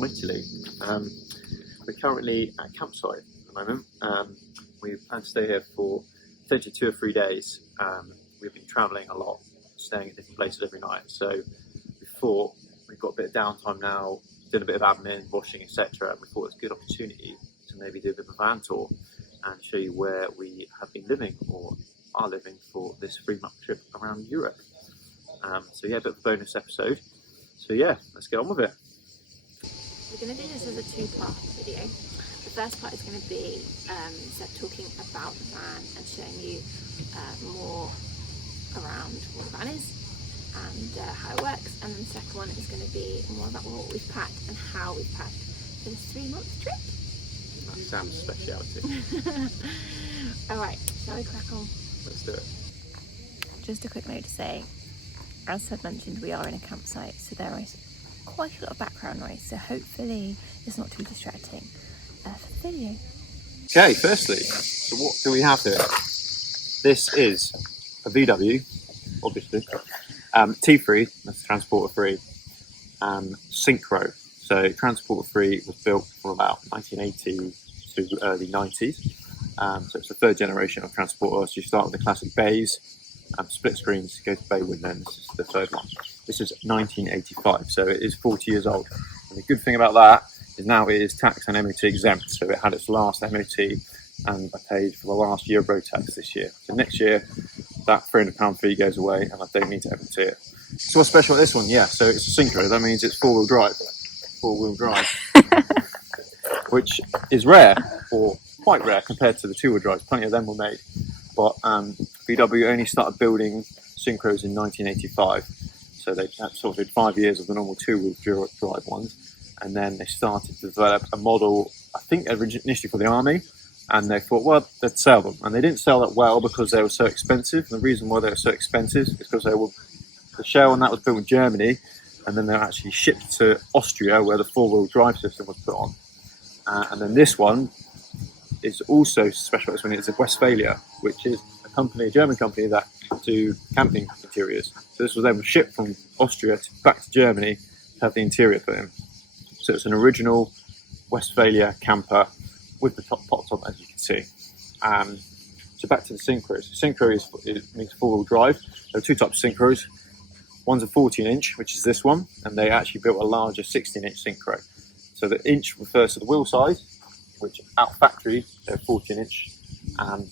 from Italy. We're currently at a campsite at the moment. We plan to stay here for potentially 2 or 3 days. We've been travelling a lot, staying at different places every night. So we thought we've got a bit of downtime now, doing a bit of admin, washing, etc. We thought it was a good opportunity to maybe do a bit of a van tour and show you where we have been living or are living for this 3-month trip around Europe. So yeah, a bit of a bonus episode. So yeah, let's get on with it. We're going to do this as a 2-part video. The first part is going to be talking about the van and showing you more around what the van is and how it works. And then the second one is going to be more about what we've packed and how we've packed for this 3-month trip. That's Sam's speciality. Alright, shall we crack on? Let's do it. Just a quick note to say, as I've mentioned, we are in a campsite, so there is quite a lot of background noise, so hopefully it's not too distracting for the video. Okay, firstly, so what do we have here? This is a VW, obviously, T3, that's transporter free, Synchro. So transporter free was built from about 1980 to early 90s. So it's the 3rd generation of transporter. So you start with the classic bays, split screens, go to bay window, and this is the 3rd one. This is 1985, so it is 40 years old. And the good thing about that is now it is tax and MOT exempt. So it had its last MOT, and I paid for the last year of road tax this year. So next year, that £300 fee goes away, and I don't need to MOT it. So what's special about this one? Yeah, so it's a Synchro. That means it's 4-wheel drive. 4-wheel drive, which is rare, or quite rare compared to the 2-wheel drives. Plenty of them were made, but VW only started building Synchros in 1985, so they sort of did 5 years of the normal 2-wheel drive ones, and then they started to develop a model, I think initially for the army, and they thought, well, they'd sell them, and they didn't sell that well because they were so expensive. And the reason why they were so expensive is because the shell on that was built in Germany, and then they're actually shipped to Austria where the 4-wheel drive system was put on. And then this one is also special. It's when it's a Westfalia, which is a German company that do camping interiors. So this was then shipped from Austria back to Germany to have the interior put in. So it's an original Westfalia camper with the top as you can see. So back to the Synchro. So Synchro means 4-wheel drive. There are 2 types of Synchros. One's a 14-inch, which is this one, and they actually built a larger 16-inch Synchro. So the inch refers to the wheel size, which out factory they're 14-inch, and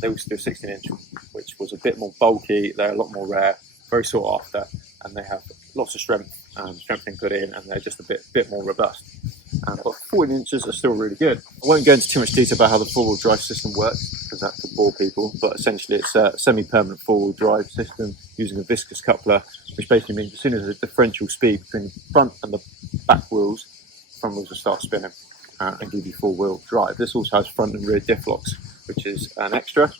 they also do a 16-inch, which was a bit more bulky. They're a lot more rare, very sought after, and they have lots of strength being put in, and they're just a bit more robust. But 14 inches are still really good. I won't go into too much detail about how the 4-wheel drive system works, because that could bore people, but essentially it's a semi-permanent 4-wheel drive system using a viscous coupler, which basically means as soon as there's a differential speed between the front and the back wheels, front wheels will start spinning and give you 4-wheel drive. This also has front and rear diff locks, which is an extra,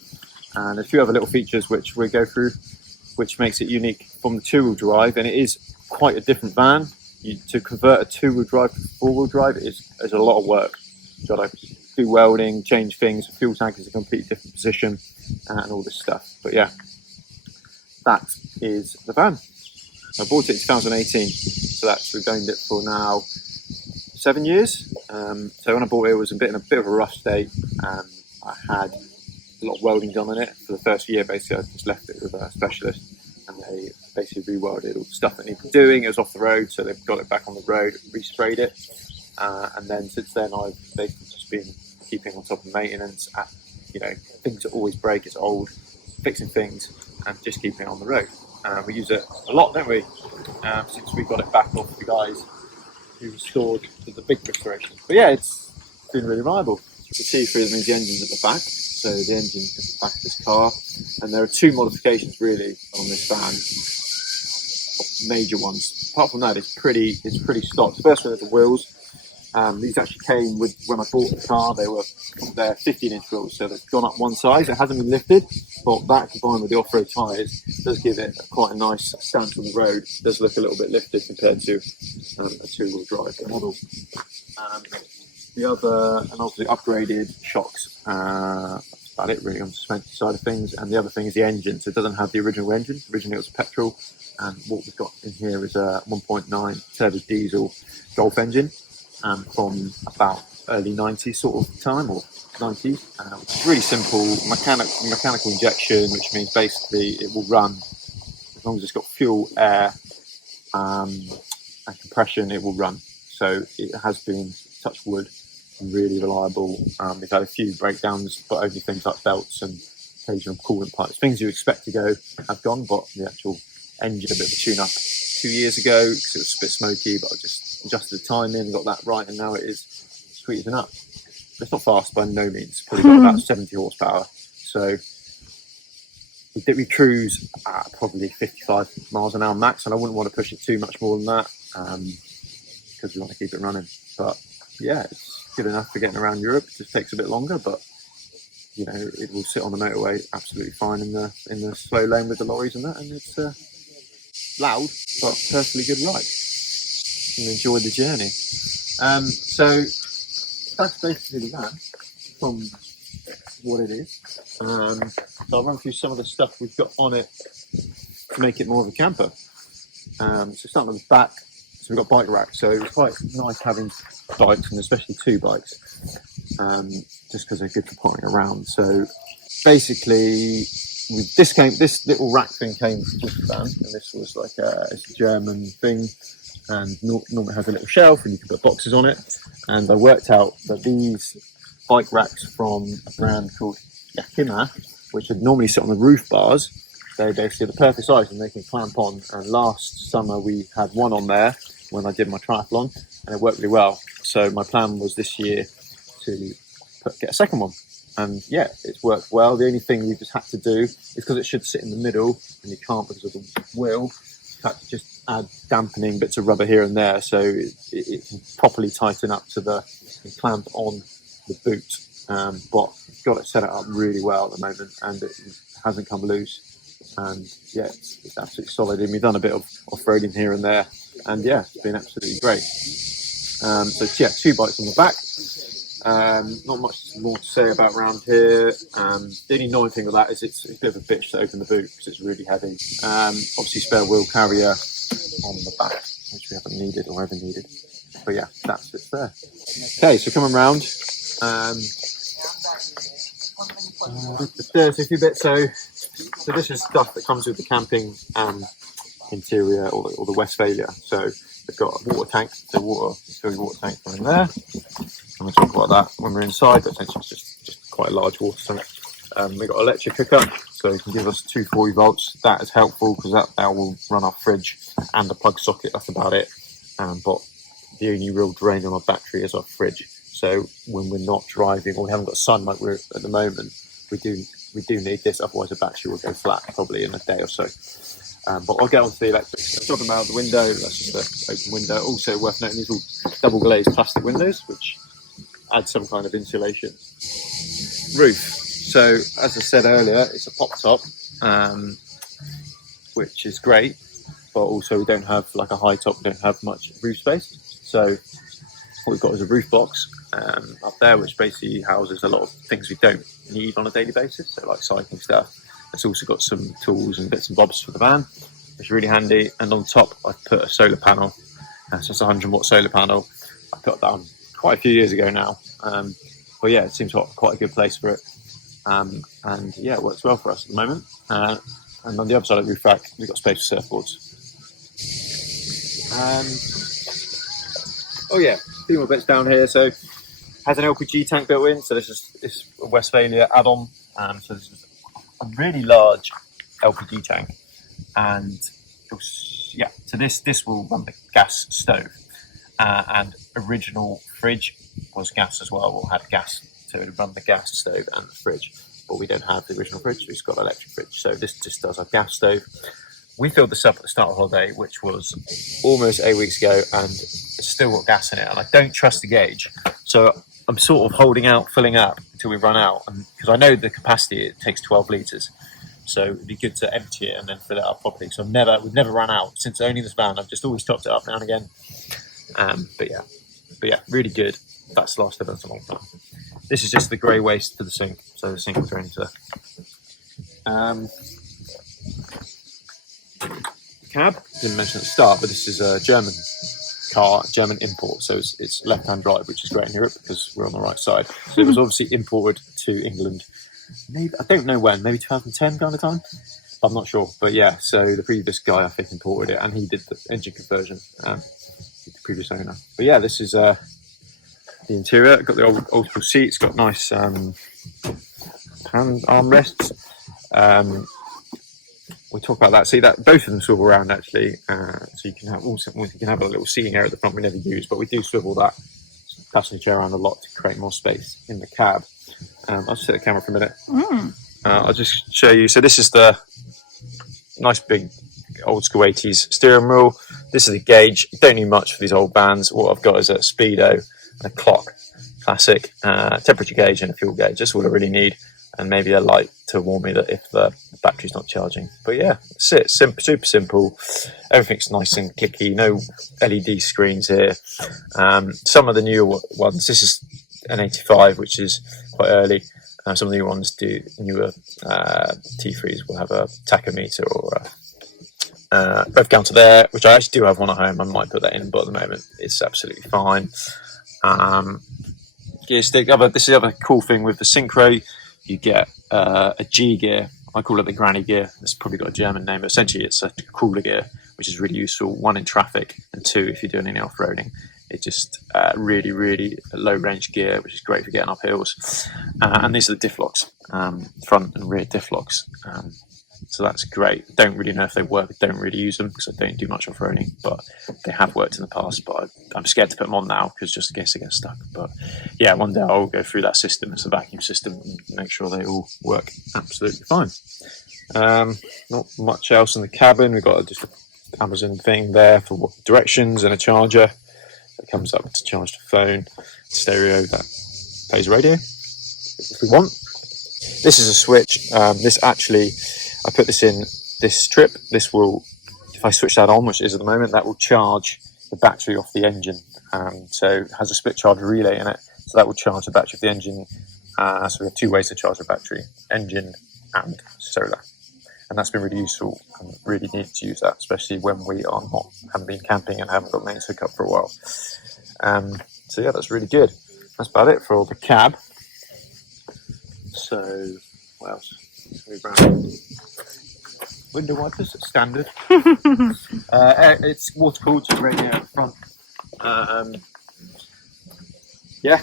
and a few other little features which we'll go through, which makes it unique from the 2-wheel drive, and it is quite a different van. To convert a 2-wheel drive to 4-wheel drive is a lot of work. You've got to do welding, change things, the fuel tank is a completely different position, and all this stuff. But yeah, that is the van. I bought it in 2018, so we've owned it for now 7 years. So when I bought it, it was in a bit of a rough state. I had a lot of welding done on it for the first year. Basically, I just left it with a specialist, and they basically re-welded all the stuff that needed doing. It was off the road, so they've got it back on the road, resprayed it, and then since then I've basically just been keeping on top of maintenance. Things that always break, it's old, fixing things, and just keeping it on the road. We use it a lot, don't we? Since we got it back off the guys who restored the big restoration. But yeah, it's been really reliable. The T3, that means the engine's at the back. So the engine is at the back of this car, and there are 2 modifications really on this van, major ones. Apart from that, it's pretty stock. The first one is the wheels. These actually came with when I bought the car. They're 15-inch wheels, so they've gone up one size. It hasn't been lifted, but that combined with the off-road tyres does give it quite a nice stance on the road. It does look a little bit lifted compared to a 2-wheel drive model. The other, and obviously upgraded shocks. That's about it really on the suspension side of things. And the other thing is the engine. So it doesn't have the original engine. Originally it was petrol, And what we've got in here is a 1.9 turbo diesel Golf engine from about early 90s sort of time, or 90s. Really simple mechanical injection, which means basically it will run as long as it's got fuel, air, and compression. It will run. So it has been, touch wood, really reliable. We've had a few breakdowns, but only things like belts and occasional coolant pipes. Things you expect to go have gone, but the actual engine, a bit of a tune-up 2 years ago because it was a bit smoky, but I just adjusted the timing, got that right, and now it is sweet as a nut. It's not fast by no means. Probably got about 70 horsepower. So we cruise at probably 55 miles an hour max, and I wouldn't want to push it too much more than that because we want to keep it running. But yeah, it's good enough for getting around Europe. It just takes a bit longer, but you know, it will sit on the motorway absolutely fine in the slow lane with the lorries and that, and it's loud but perfectly good ride. You can enjoy the journey. So that's basically that from what it is. So I'll run through some of the stuff we've got on it to make it more of a camper. So starting at the back, so we've got bike racks. So it was quite nice having bikes, and especially two bikes, just because they're good for potting around. So basically, this little rack thing came with the van, and this was like it's a German thing, and normally has a little shelf, and you can put boxes on it. And I worked out that these bike racks from a brand called Yakima, which would normally sit on the roof bars, they basically are the perfect size and they can clamp on. And last summer we had one on there when I did my triathlon, and it worked really well. So my plan was this year to get a second one, and yeah, it's worked well. The only thing we just had to do is, because it should sit in the middle and you can't because of the wheel, you had to just add dampening bits of rubber here and there so it can properly tighten up to the clamp on the boot. But got it set up really well at the moment, and it hasn't come loose, and yeah, it's absolutely solid. And we've done a bit of off-roading here and there, and yeah, it's been absolutely great. So yeah, two bikes on the back. Not much more to say about around here. The only annoying thing with that is it's a bit of a bitch to open the boot because it's really heavy. Obviously spare wheel carrier on the back, which we haven't needed or ever needed. But yeah, that's it there. Okay, so coming round. There's a few bits. So this is stuff that comes with the camping interior or the Westfalia. So they've got a water tank, so fill your water tank from in there. And we'll talk about that when we're inside, but essentially it's just quite a large water tank. We've got an electric hookup, so it can give us 240 volts. That is helpful because that will run our fridge and the plug socket. That's about it. But the only real drain on our battery is our fridge. So when we're not driving or we haven't got sun like we're at the moment, we do need this. Otherwise, the battery will go flat probably in a day or so. But I'll get onto the electric. Drop them out the window. That's just an open window. Also worth noting, these all double glazed plastic windows, which add some kind of insulation. Roof. So as I said earlier, it's a pop top, which is great, but also we don't have like a high top. We don't have much roof space. So what we've got is a roof box up there, which basically houses a lot of things we don't need on a daily basis. So like cycling stuff. It's also got some tools and bits and bobs for the van, which is really handy. And on top, I've put a solar panel. So it's a 100-watt solar panel. I put that on quite a few years ago now. But yeah, it seems quite a good place for it. And yeah, it works well for us at the moment. And on the other side of the roof rack, we've got space for surfboards. Oh yeah, a few more bits down here. So it has an LPG tank built in. So this is a Westfalia add-on. So this is a really large LPG tank, and yeah, so this will run the gas stove, and original fridge was gas as well, or had gas, so it would run the gas stove and the fridge, but we don't have the original fridge, we've got an electric fridge, so this just does our gas stove. We filled this up at the start of the holiday, which was almost 8 weeks ago, and it's still got gas in it, and I don't trust the gauge, so I'm sort of holding out, filling up until we run out, because I know the capacity, it takes 12 litres, so it'd be good to empty it and then fill it up properly. So we've never run out since owning this van. I've just always topped it up now and again. But yeah, really good. That's lasted us a long time. This is just the grey waste for the sink, so the sink will drain into there. cab. Didn't mention at the start, but this is a German car, German import, so it's left-hand drive, which is great in Europe because we're on the right side. So it was obviously imported to England, maybe, I don't know when, maybe 2010 kind of time, I'm not sure, but yeah, so the previous guy I think imported it, and he did the engine conversion, the previous owner. But yeah, this is the interior. Got the old school seats, got nice hand armrests. We'll talk about that. See that both of them swivel around actually, so you can have a little seating area at the front we never use, but we do swivel that passenger chair around a lot to create more space in the cab. I'll just set the camera for a minute. I'll just show you. So this is the nice big old school 80s steering wheel. This is the gauge. You don't need much for these old vans. What I've got is a speedo and a clock, classic, temperature gauge and a fuel gauge. That's all I really need, and maybe a light to warn me that if the battery's not charging. But yeah, that's it. Super simple. Everything's nice and clicky. No LED screens here. Some of the newer ones. This is an 85, which is quite early. Some of the newer T3s will have a tachometer or a rev counter there, which I actually do have one at home. I might put that in, but at the moment it's absolutely fine. Gear stick. This is the other cool thing with the Synchro. You get a G gear. I call it the granny gear. It's probably got a German name, but essentially it's a cooler gear, which is really useful. 1 in traffic, and 2 if you're doing any off-roading. It's just really low range gear, which is great for getting up hills. And these are the diff locks, front and rear diff locks. So that's great. Don't really know if they work. I don't really use them because I don't do much off-roading, but they have worked in the past. But I'm scared to put them on now because just in case they get stuck. But yeah, one day I'll go through that system. It's a vacuum system and make sure they all work absolutely fine. Not much else in the cabin. We've got just an Amazon thing there for directions and a charger that comes up to charge the phone, stereo that plays radio if we want. This is a switch. This actually, I put this in this strip. This will, if I switch that on, which it is at the moment, that will charge the battery off the engine. So it has a split charge relay in it. So that will charge the battery of the engine. So we have 2 ways to charge the battery, engine and solar. And that's been really useful, and really need to use that, especially when we haven't been camping and haven't got mains hook up for a while. So yeah, that's really good. That's about it for the cab. So what else? Move around. Window wipers, standard. It's water cooled, so radio at the front. Yeah.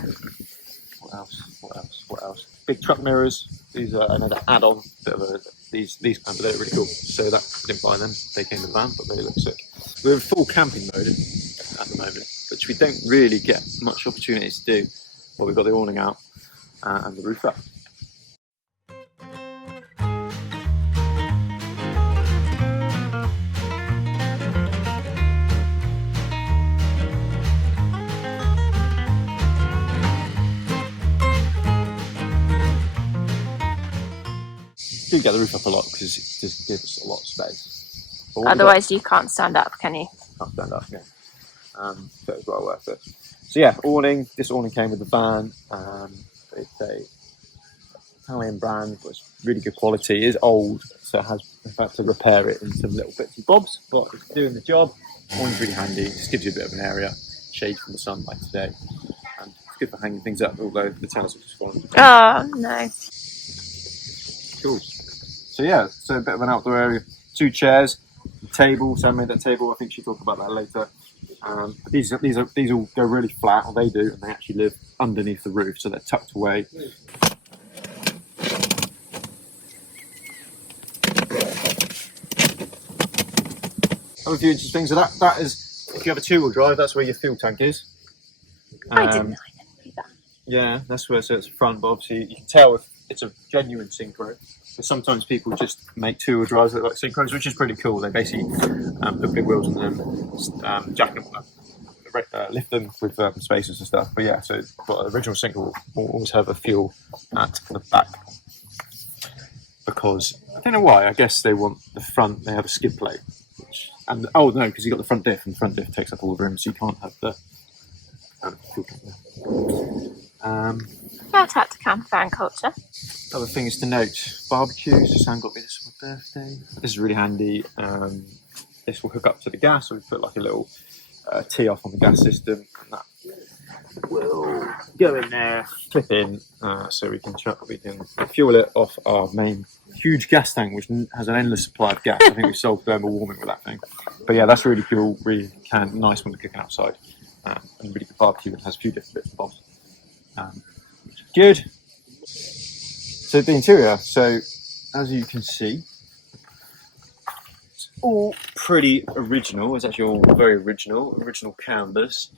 What else? Big truck mirrors. These are another add-on. These kind of, they're really cool. So that, I didn't buy them. They came in the van, but they look sick. We're in full camping mode at the moment, which we don't really get much opportunity to do. Well, we've got the awning out and the roof up. Do get the roof up a lot because it does give us a lot of space. Otherwise you can't stand up, can you? Can't stand up, yeah. So it's well worth it. So yeah, awning. This awning came with the van. It's a Italian brand, but it's really good quality. It is old, so it has, in fact, to repair it in some little bits and bobs, but it's doing the job. Awning's really handy. It just gives you a bit of an area, shade from the sun like today. And it's good for hanging things up, although the tennis will just fall on. Oh, no. Cool. So yeah, so a bit of an outdoor area. 2 chairs, a table. Sam made that table. I think she'll talk about that later. These all go really flat, or they do, and they actually live underneath the roof, so they're tucked away. A few interesting things. So that is, if you have a 2-wheel drive, that's where your fuel tank is. I didn't know that. Yeah, that's where, so it's front, but obviously you can tell if it's a genuine Synchro. But sometimes people just make 2-wheel drives that look like Synchros, which is pretty cool. They basically put big wheels on them, jack them up, lift them with spacers and stuff. But yeah, so the original Synchro will always have a fuel at the back. Because, I don't know why, I guess they want the front, they have a skid plate. Oh no, because you've got the front diff, and the front diff takes up all the room, so you can't have the fuel tank there. Shout out to camper van culture. Other things to note: barbecues. Sam got me this for my birthday. This is really handy. this will hook up to the gas. So we put like a little tee off on the gas system, and that will go in there, clip in, so we can fuel it off our main huge gas tank, which has an endless supply of gas. I think we solved thermal warming with that thing. But yeah, that's really cool, really nice when we're cooking outside, and really good barbecue, and has a few different bits and bobs. Which is good. So the interior, so as you can see, it's all pretty original. It's actually all very original canvas,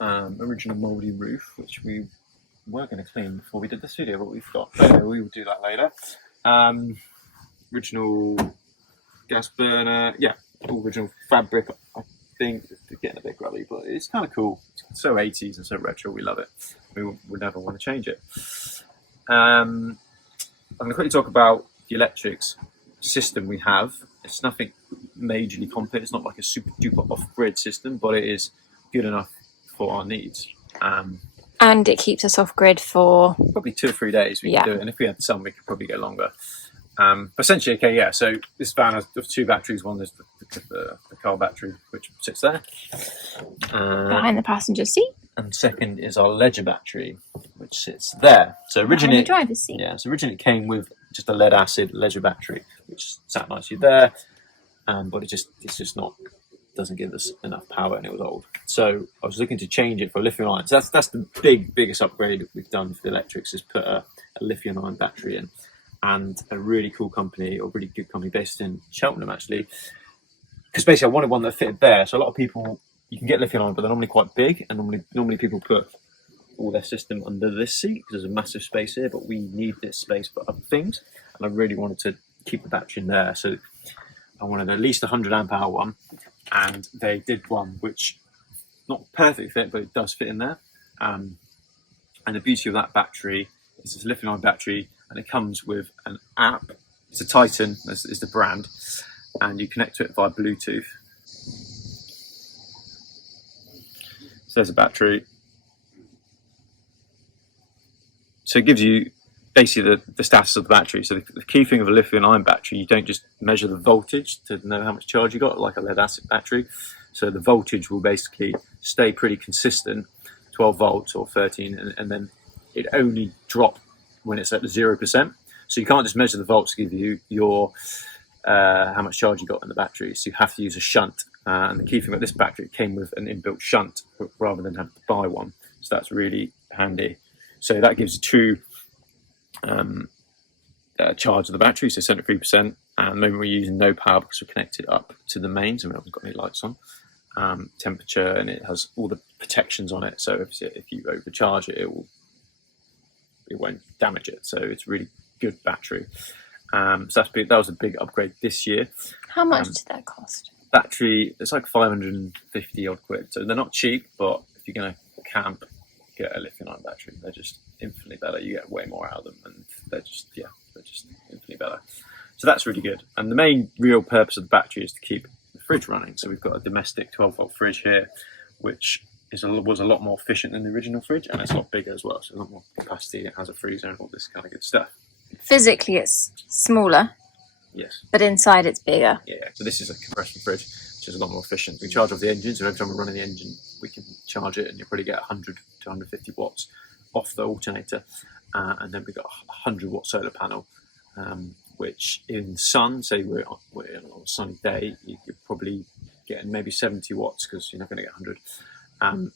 original mouldy roof, which we were going to clean before we did this video, but we forgot. Anyway, we will do that later. Original gas burner, yeah, all original fabric. I think it's getting a bit grubby, but it's kind of cool. It's so 80s and so retro, we love it. We would never want to change it. I'm going to quickly talk about the electrics system we have. It's nothing majorly complex. It's not like a super duper off-grid system, but it is good enough for our needs. And it keeps us off grid for probably 2 or 3 days. We can do it, and if we had some, we could probably go longer. But essentially, okay, yeah. So this van has 2 batteries. One is the car battery, which sits there behind the passenger seat, and second is our ledger battery, which sits there. So originally, the driver's seat. Yeah. So originally, it came with just a lead acid ledger battery, which sat nicely there, but it's just not. Doesn't give us enough power, and it was old. So I was looking to change it for a lithium ion. So that's the biggest upgrade we've done for the electrics, is put a lithium ion battery in, and a really cool company, or really good company based in Cheltenham actually. Because basically I wanted one that fitted there. So a lot of people, you can get lithium ion, but they're normally quite big, and normally people put all their system under this seat because there's a massive space here, but we need this space for other things, and I really wanted to keep the battery in there. So I wanted at least 100 amp hour one, and they did one which not perfect fit, but it does fit in there. And the beauty of that battery is it's a lithium ion battery, and it comes with an app. It's a Titan, is the brand, and you connect to it via Bluetooth. So there's a battery. So it gives you basically the status of the battery. So the key thing of a lithium ion battery, you don't just measure the voltage to know how much charge you got, like a lead acid battery. So the voltage will basically stay pretty consistent, 12 volts or 13, and then it only drops when it's at 0%. So you can't just measure the volts to give you your how much charge you got in the battery. So you have to use a shunt. And the key thing about this battery, it came with an inbuilt shunt rather than having to buy one. So that's really handy. So that gives a true charge of the battery, so 73%. And maybe we're using no power because we're connected up to the mains and we haven't got any lights on. Temperature, and it has all the protections on it. So if you overcharge it, it won't damage it. So it's really good battery. So that was a big upgrade this year. How much did that cost? Battery, it's like 550 odd quid. So they're not cheap, but if you're going to camp, get a lithium ion battery. They're just infinitely better. You get way more out of them, and they're just infinitely better. So that's really good. And the main real purpose of the battery is to keep the fridge running. So we've got a domestic 12-volt fridge here, which was a lot more efficient than the original fridge, and it's a lot bigger as well. So a lot more capacity. It has a freezer and all this kind of good stuff. Physically, it's smaller. Yes. But inside, it's bigger. Yeah. So this is a compression fridge, which is a lot more efficient. We charge off the engine, so every time we're running the engine, we can charge it, and you'll probably get 100 to 150 watts off the alternator. And then we've got a 100-watt solar panel, which in sun, say we're on a sunny day, you're probably getting maybe 70 watts because you're not going to get 100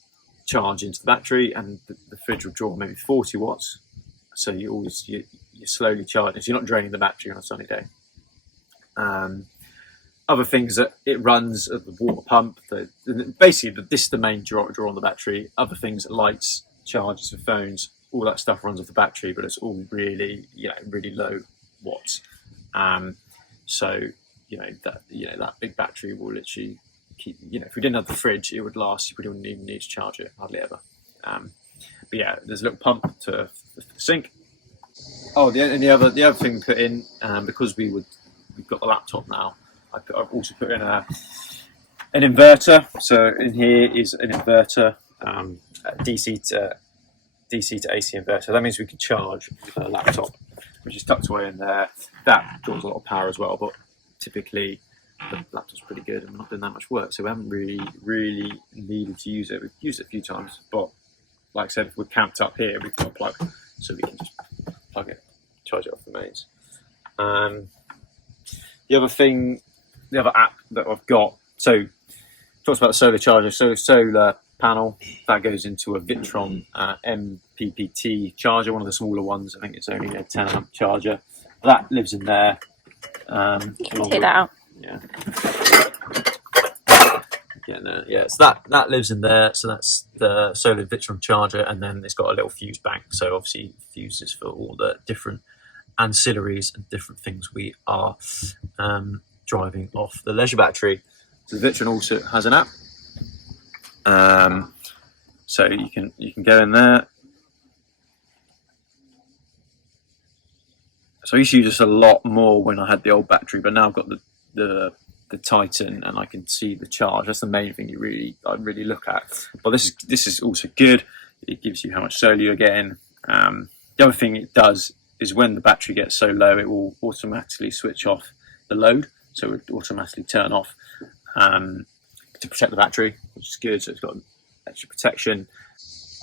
charge into the battery, and the fridge will draw maybe 40 watts. So you're slowly charging, so you're not draining the battery on a sunny day. Other things that it runs, the water pump, basically this is the main draw on the battery. Other things, lights, chargers for phones, all that stuff runs off the battery, but it's all really low watts. So that big battery will literally keep. If we didn't have the fridge, it would last. You probably wouldn't even need to charge it, hardly ever. But yeah, there's a little pump for the sink. Oh, the other thing we put in, because we've got the laptop now, I've also put in an inverter. So in here is an inverter, DC to AC inverter. That means we can charge a laptop, which is tucked away in there. That draws a lot of power as well, but typically the laptop's pretty good and we're not doing that much work, so we haven't really needed to use it. We've used it a few times, but like I said, if we're camped up here, we've got a plug, so we can just plug it, charge it off the mains. The other app that I've got, so talks about the solar charger, so solar panel, that goes into a Victron MPPT charger, one of the smaller ones. I think it's only a 10 amp charger. That lives in there. You can take that out. Yeah. Getting there. Yeah, so that lives in there. So that's the solar Victron charger, and then it's got a little fuse bank. So obviously fuses for all the different ancillaries and different things we are driving off the leisure battery. So the Victron also has an app. So you can go in there. So I used to use this a lot more when I had the old battery, but now I've got the Titan and I can see the charge. That's the main thing I really look at. But this is also good. It gives you how much solar you're getting. The other thing it does is when the battery gets so low, it will automatically switch off the load. So it would automatically turn off to protect the battery, which is good. So it's got extra protection.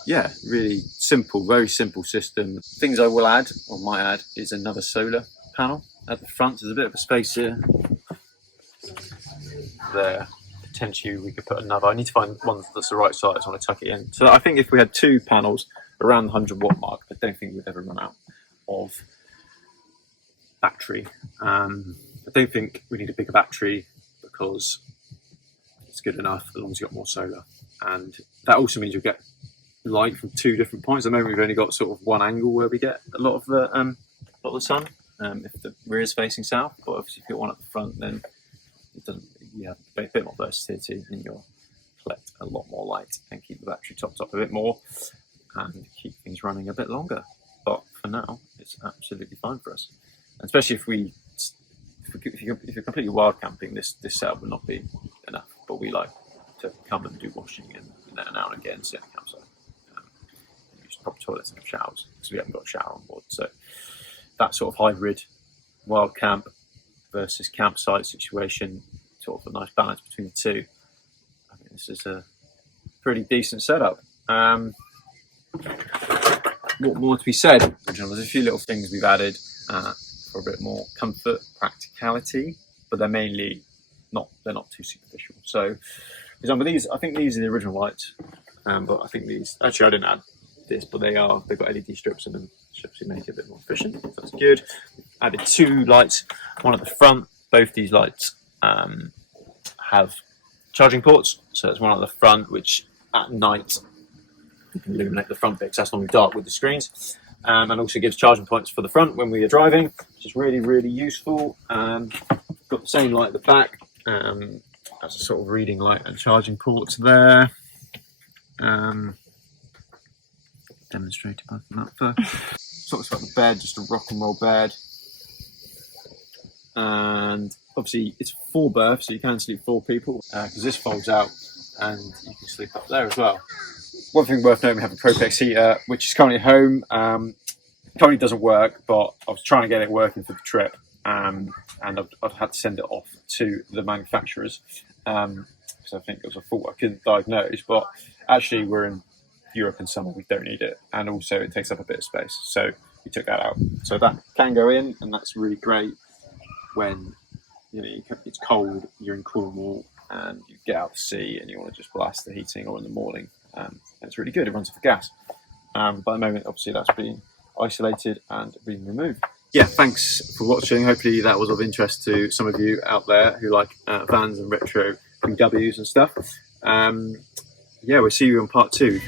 Yeah, really simple, very simple system. Things I will add, or might add, is another solar panel at the front. There's a bit of a space here. There, potentially we could put another. I need to find one that's the right size. I want to tuck it in. So I think if we had 2 panels around the 100 watt mark, I don't think we'd ever run out of battery. I don't think we need a bigger battery because it's good enough as long as you've got more solar. And that also means you'll get light from 2 different points. At the moment we've only got sort of one angle where we get a lot of the sun, if the rear is facing south. But obviously if you've got one at the front, then it doesn't. You have a bit more versatility and you'll collect a lot more light and keep the battery topped up a bit more and keep things running a bit longer. But for now, it's absolutely fine for us. And especially if you're completely wild camping, this setup will not be enough. But we like to come and do washing and now and again sit at the campsite. Use proper toilets and showers because we haven't got a shower on board. So that sort of hybrid wild camp versus campsite situation, sort of a nice balance between the two. I think this is a pretty decent setup. What more to be said? There's a few little things we've added for a bit more comfort, practicality, but they're mainly they're not too superficial. So, for example, I think these are the original lights, but I think these, actually I didn't add this, but they've got LED strips in them, strips to make it a bit more efficient. So that's good. Added 2 lights, one at the front. Both these lights have charging ports. So there's one at the front, which at night you can illuminate the front bit because that's normally dark with the screens. And also gives charging points for the front when we are driving, which is really, really useful. Got the same light at the back. That's a sort of reading light and charging ports there. Demonstrated by that first. Talks about the bed, just a rock and roll bed. And obviously it's 4 berths, so you can sleep 4 people because this folds out and you can sleep up there as well. One thing worth noting, we have a Propex heater, which is currently at home. Currently doesn't work, but I was trying to get it working for the trip, and I've had to send it off to the manufacturers because I think it was a fault I couldn't diagnose. But actually, we're in Europe in summer, we don't need it, and also it takes up a bit of space, so we took that out. So that can go in, and that's really great when it's cold, you're in Cornwall, and you get out to sea, and you want to just blast the heating, or in the morning. And it's really good. It runs off of gas. By the moment, obviously, that's been isolated and been removed. Yeah, thanks for watching. Hopefully that was of interest to some of you out there who like vans and retro VWs and stuff. Yeah, we'll see you on part 2.